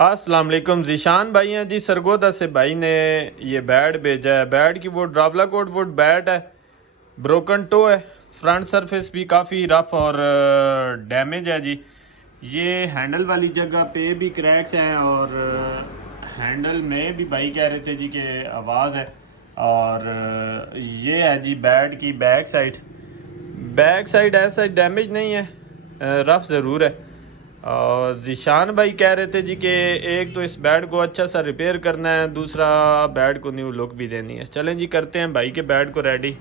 अस्सलाम वालेकुम ज़ीशान भाई हैं जी। सरगोदा से भाई ने ये बैट भेजा है। बैट की वुड रावला कोट वुड बैट है, ब्रोकन टो है, फ्रंट सरफेस भी काफ़ी रफ और डैमेज है जी। ये हैंडल वाली जगह पे भी क्रैक्स हैं और हैंडल में भी भाई कह रहे थे जी कि आवाज़ है। और ये है जी बैट की बैक साइड। बैक साइड ऐसा डैमेज नहीं है, रफ ज़रूर है। और ज़ीशान भाई कह रहे थे जी कि एक तो इस बैट को अच्छा सा रिपेयर करना है, दूसरा बैट को न्यू लुक भी देनी है। चलें जी, करते हैं भाई के बैट को रेडी।